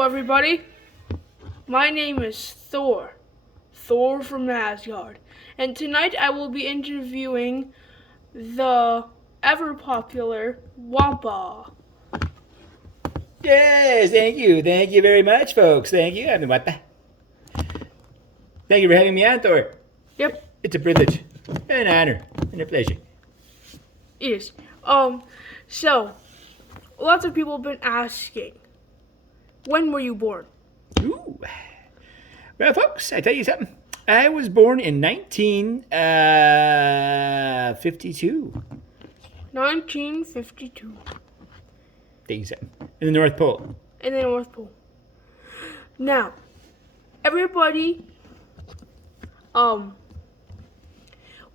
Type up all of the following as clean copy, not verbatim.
Hello, everybody. My name is Thor from Asgard, and tonight I will be interviewing the ever-popular Wampa. Yes, thank you. Thank you very much, folks. Thank you. Wampa. Thank you for having me on, Thor. Yep, It's a privilege, an honor, and a pleasure. it is. So, lots of people have been asking, when were you born? Ooh. Well, folks, I tell you something. I was born in 1952. 1952. Tell you something. In the North Pole. In the North Pole. Now, everybody,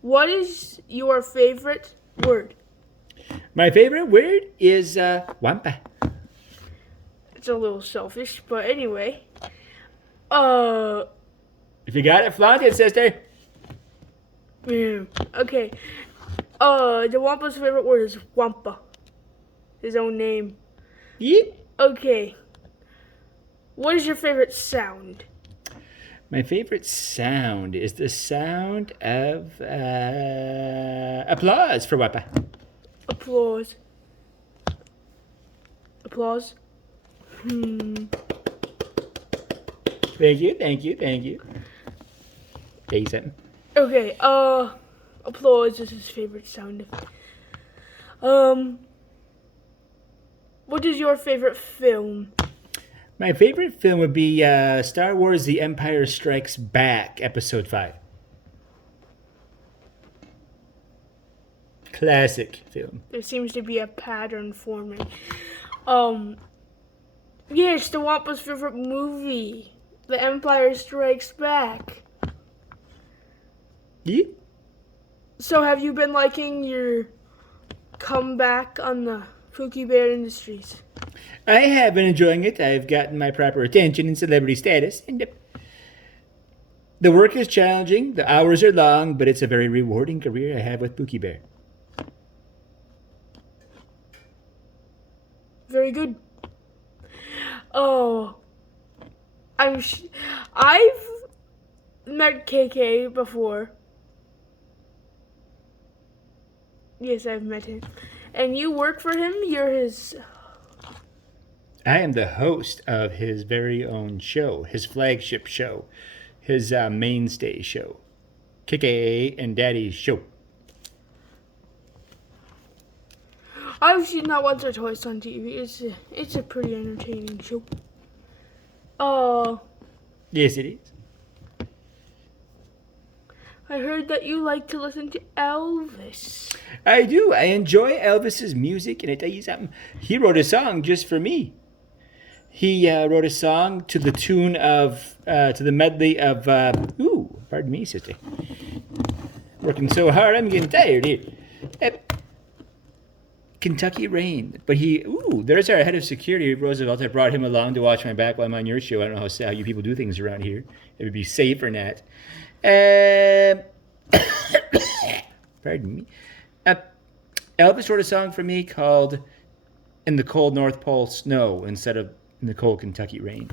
what is your favorite word? My favorite word is wampa. It's a little selfish, but anyway. If you got it, flaunt it, sister. Okay. The Wampa's favorite word is Wampa. His own name. Yep. Okay. What is your favorite sound? My favorite sound is the sound of applause for wampa. Applause. Applause. Thank you, thank you, thank you. Tell you something. Okay, applause is his favorite sound. What is your favorite film? My favorite film would be Star Wars The Empire Strikes Back, Episode 5. Classic film. There seems to be a pattern forming. Yes, the Wampa's favorite movie. The Empire Strikes Back. Yeah. So have you been liking your comeback on the Pookie Bear Industries? I have been enjoying it. I've gotten my proper attention and celebrity status. And the work is challenging, the hours are long, but it's a very rewarding career I have with Pookie Bear. Very good. Oh, I've met KK before. Yes, I've met him. And you work for him? You're his... I am the host of his very own show, his flagship show, his mainstay show, KK and Daddy's show. I've seen that once or twice on TV. It's a pretty entertaining show. Yes, it is. I heard that you like to listen to Elvis. I do. I enjoy Elvis's music, and I tell you something. He wrote a song just for me. He wrote a song to the tune of, to the medley of, pardon me, sister. Working so hard, I'm getting tired here. Kentucky Rain. But there's our head of security, Roosevelt. I brought him along to watch my back while I'm on your show. I don't know how you people do things around here. It would be safe or not. Pardon me. Elvis wrote a song for me called In the Cold North Pole Snow instead of In the Cold Kentucky Rain.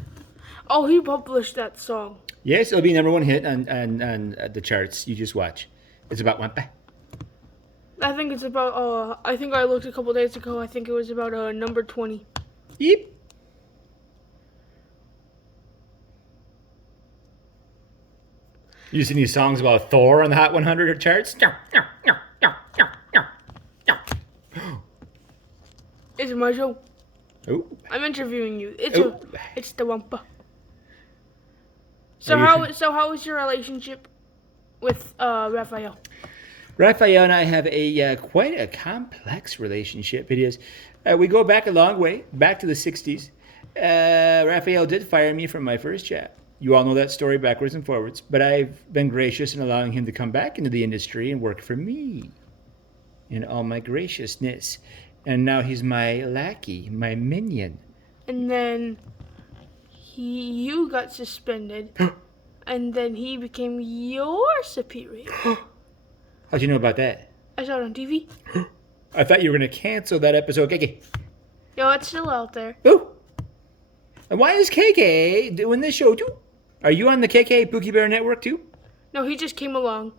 Oh, he published that song. Yes, it'll be number one hit on the charts. You just watch. It's about wampa. I think it's about, I think I looked a couple days ago. I think it was about number 20. Yep. You seen these songs about Thor on the Hot 100 charts? It's my show. Oh. I'm interviewing you. It's the Wampa. So how is your relationship with Raphael? Raphael and I have a quite a complex relationship. It is. We go back a long way, back to the 60s. Raphael did fire me from my first job. You all know that story backwards and forwards. But I've been gracious in allowing him to come back into the industry and work for me in all my graciousness. And now he's my lackey, my minion. And then you got suspended. And then he became your superior. How'd you know about that? I saw it on TV. I thought you were going to cancel that episode. Okay. Yo, it's still out there. Ooh. And why is KK doing this show too? Are you on the KK Pookie Bear Network too? No, he just came along.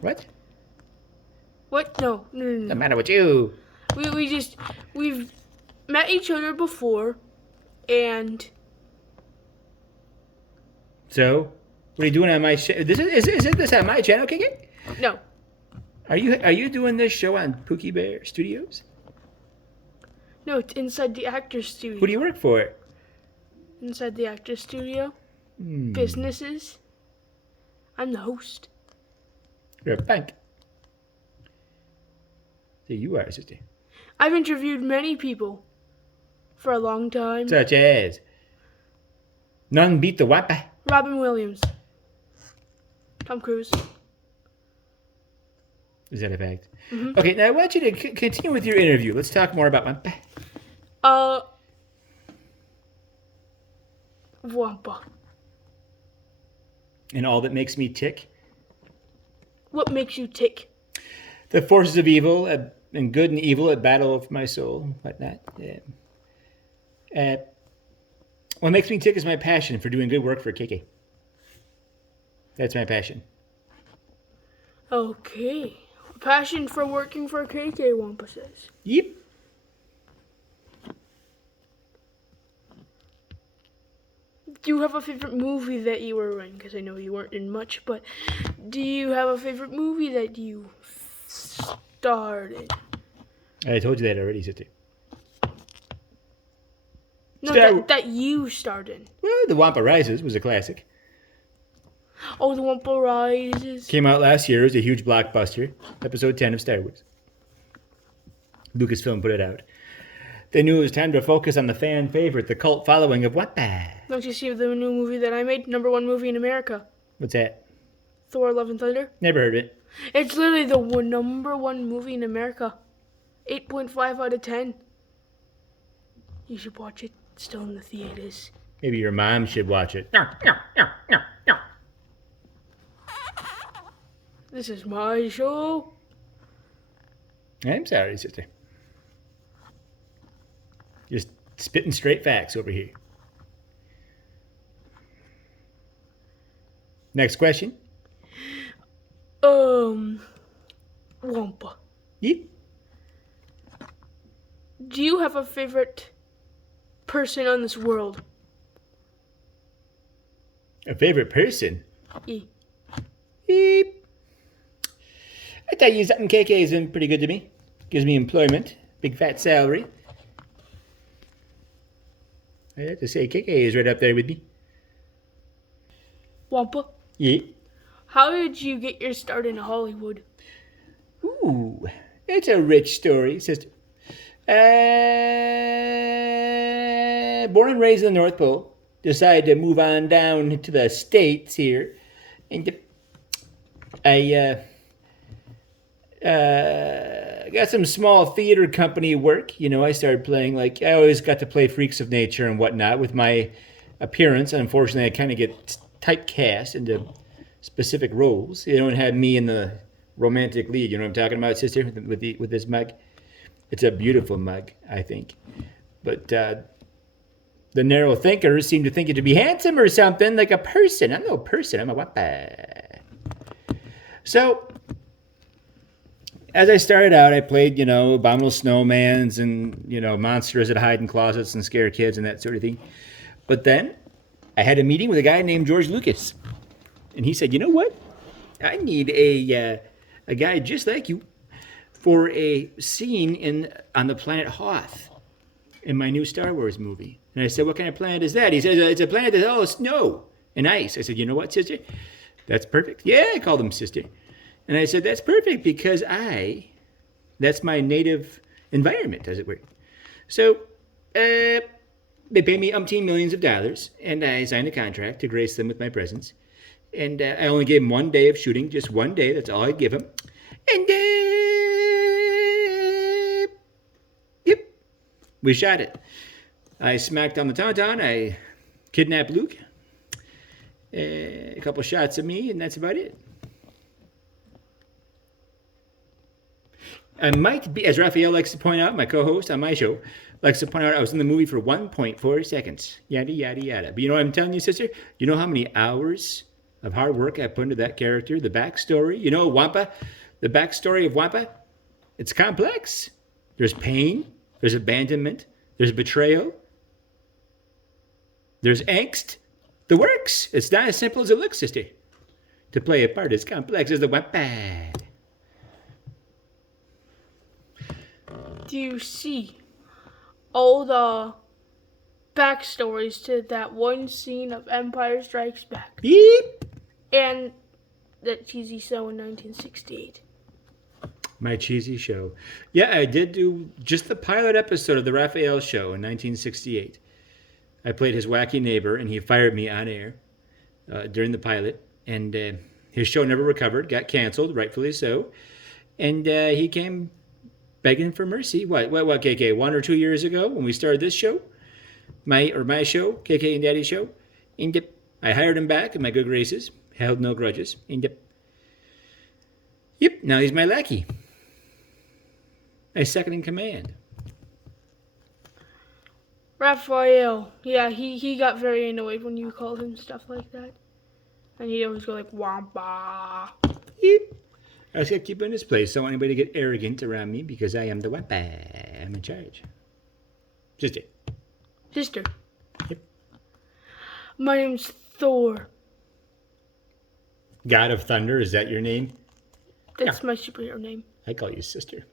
What? What? No. What's the matter with you? We've met each other before, and So, what are you doing on my show? Is this on my channel, KK? no. Are you doing this show on Pookie Bear Studios? No, it's inside the actor's studio. Who do you work for? Inside the actor's studio? Hmm. Businesses? I'm the host. You're a bank. So you are, sister. I've interviewed many people for a long time. Such as none beat the wampa. Robin Williams. Tom Cruise. Is that a fact? Mhm. Okay, now I want you to continue with your interview. Let's talk more about wampa. Wampa. And all that makes me tick. What makes you tick? The forces of evil and good and evil at battle of my soul, whatnot. What makes me tick is my passion for doing good work for KK. That's my passion. Okay. Passion for working for KK, Wampa says. Yep. Do you have a favorite movie that you were in? Because I know you weren't in much, but do you have a favorite movie that you starred in? I told you that already, sister. No, Star- that you starred in. Well, The Wampa Rises was a classic. Oh, The Wampa Rises. Came out last year. It was a huge blockbuster. Episode 10 of Star Wars. Lucasfilm put it out. They knew it was time to focus on the fan favorite, the cult following of Wampa. Don't you see the new movie that I made? #1 movie in America. What's that? Thor: Love and Thunder. Never heard of it. It's literally the #1 movie in America. 8.5 out of 10. You should watch it. It's still in the theaters. Maybe your mom should watch it. No. This is my show. I'm sorry, sister. Just spitting straight facts over here. Next question. Wampa. Yep. Do you have a favorite person on this world? A favorite person? E. Beep. I tell you something, KK has been pretty good to me. Gives me employment, big fat salary. I have to say, KK is right up there with me. Wampa. Yeah. How did you get your start in Hollywood? Ooh, it's a rich story, sister. Born and raised in the North Pole. Decided to move on down to the States here. And I got some small theater company work. You know, I started playing, like, I always got to play freaks of nature and whatnot with my appearance. Unfortunately, I kind of get typecast into specific roles. They don't have me in the romantic lead. You know what I'm talking about, sister, with this mug? It's a beautiful mug, I think. But the narrow thinkers seem to think it to be handsome or something, like a person. I'm no person. I'm a wampa. So, as I started out, I played, you know, abominable snowmans and, you know, monsters that hide in closets and scare kids and that sort of thing. But then I had a meeting with a guy named George Lucas. And he said, you know what? I need a guy just like you for a scene on the planet Hoth in my new Star Wars movie. And I said, what kind of planet is that? He said, it's a planet that's all snow and ice. I said, you know what, sister? That's perfect. Yeah, I called him sister. And I said, that's perfect because that's my native environment, as it were. So they pay me umpteen millions of dollars, and I signed a contract to grace them with my presence. And I only gave him 1 day of shooting, just 1 day. That's all I'd give him. And, yep, we shot it. I smacked on the tauntaun. I kidnapped Luke. A couple shots of me, and that's about it. I might be, as Raphael likes to point out, my co-host on my show, likes to point out I was in the movie for 1.4 seconds. Yada, yada, yada. But you know what I'm telling you, sister? You know how many hours of hard work I put into that character? The backstory? You know, Wampa? The backstory of Wampa? It's complex. There's pain. There's abandonment. There's betrayal. There's angst. The works. It's not as simple as it looks, sister. To play a part as complex as the Wampa. Do you see all the backstories to that one scene of Empire Strikes Back? Beep. And that cheesy show in 1968. My cheesy show. Yeah, I did do just the pilot episode of the Raphael show in 1968. I played his wacky neighbor, and he fired me on air during the pilot. And his show never recovered, got canceled, rightfully so. And he came begging for mercy. What, KK? 1 or 2 years ago when we started this show, my show, KK and Daddy show. And I hired him back in my good graces, held no grudges. And yep, now he's my lackey. My second in command. Raphael, yeah, he got very annoyed when you called him stuff like that. And he'd always go like, wampa. Yep. I just gotta keep him in his place. Don't want anybody to get arrogant around me because I am the wampa. I'm in charge. Sister. Yep. My name's Thor. God of Thunder, is that your name? That's my superhero name. I call you sister.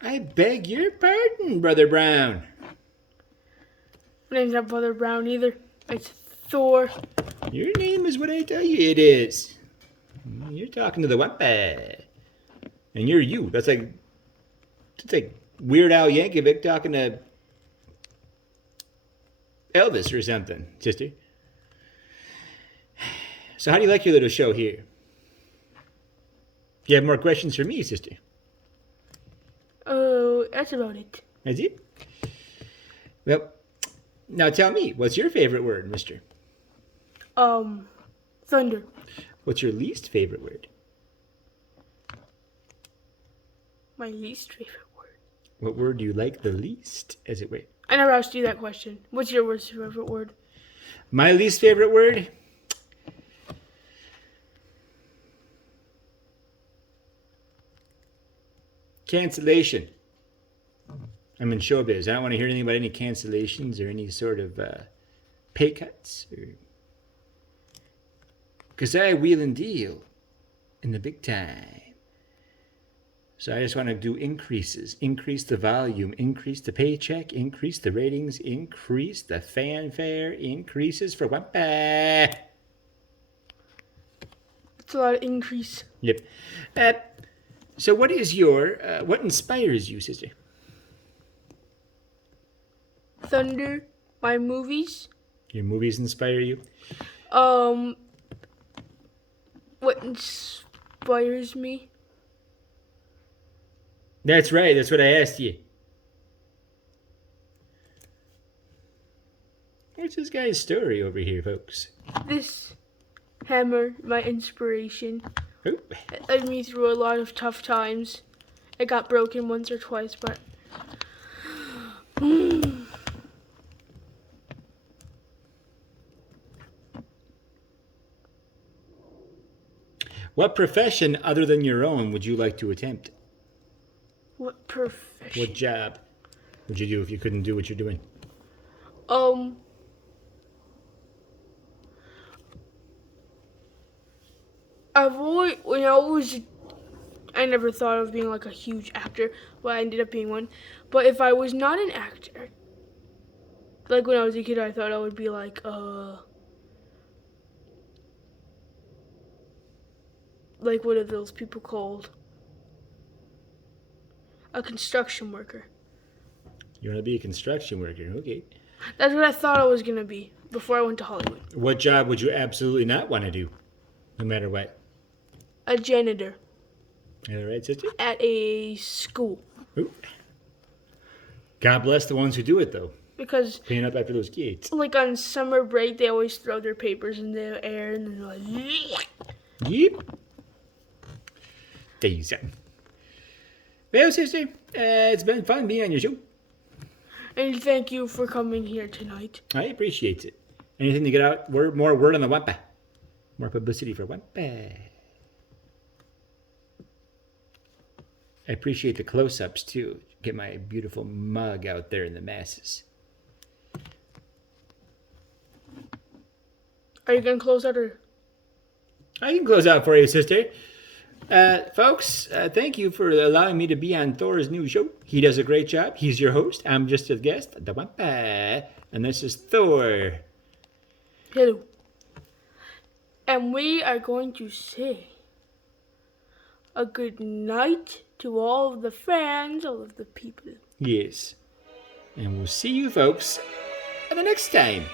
I beg your pardon, Brother Brown. My name's not Brother Brown either. It's Thor. Your name is what I tell you it is. You're talking to the wampa. And you're you. That's like Weird Al Yankovic talking to Elvis or something, sister. So how do you like your little show here? Do you have more questions for me, sister? Oh, that's about it. That's it? Well, now tell me, what's your favorite word, mister? Thunder. What's your least favorite word? My least favorite word. What word do you like the least, as it were? I never asked you that question. What's your worst favorite word? My least favorite word? Cancellation. I'm in showbiz. I don't want to hear anything about any cancellations or any sort of pay cuts. Because I wheel and deal in the big time. So I just want to do increases. Increase the volume. Increase the paycheck. Increase the ratings. Increase the fanfare. Increases for Wampa. It's a lot of increase. Yep. So what is what inspires you, sister? Thunder, my movies. Your movies inspire you? What inspires me? That's right. That's what I asked you. What's this guy's story over here, folks? This hammer, my inspiration. Oh. It led me through a lot of tough times. It got broken once or twice, but What profession other than your own would you like to attempt? what profession? What job would you do if you couldn't do what you're doing? I never thought of being like a huge actor, but I ended up being one. But if I was not an actor, like when I was a kid, I thought I would be like what are those people called? A construction worker. You want to be a construction worker, okay. That's what I thought I was gonna be before I went to Hollywood. What job would you absolutely not want to do, no matter what? A janitor. All right, sister? At a school. Ooh. God bless the ones who do it, though. Because Clean up after those kids. like on summer break, they always throw their papers in the air and then they're like, Yep. Days. Well, sister, it's been fun being on your show. And thank you for coming here tonight. I appreciate it. Anything to get out? More word on the wampa. More publicity for wampa. I appreciate the close-ups too. Get my beautiful mug out there in the masses. Are you gonna close out or? I can close out for you, sister. Folks, thank you for allowing me to be on Thor's new show. He does a great job. He's your host. I'm just a guest, the wampa, and this is Thor. Hello. And we are going to say a good night to all of the fans, all of the people. Yes. And we'll see you folks the next time.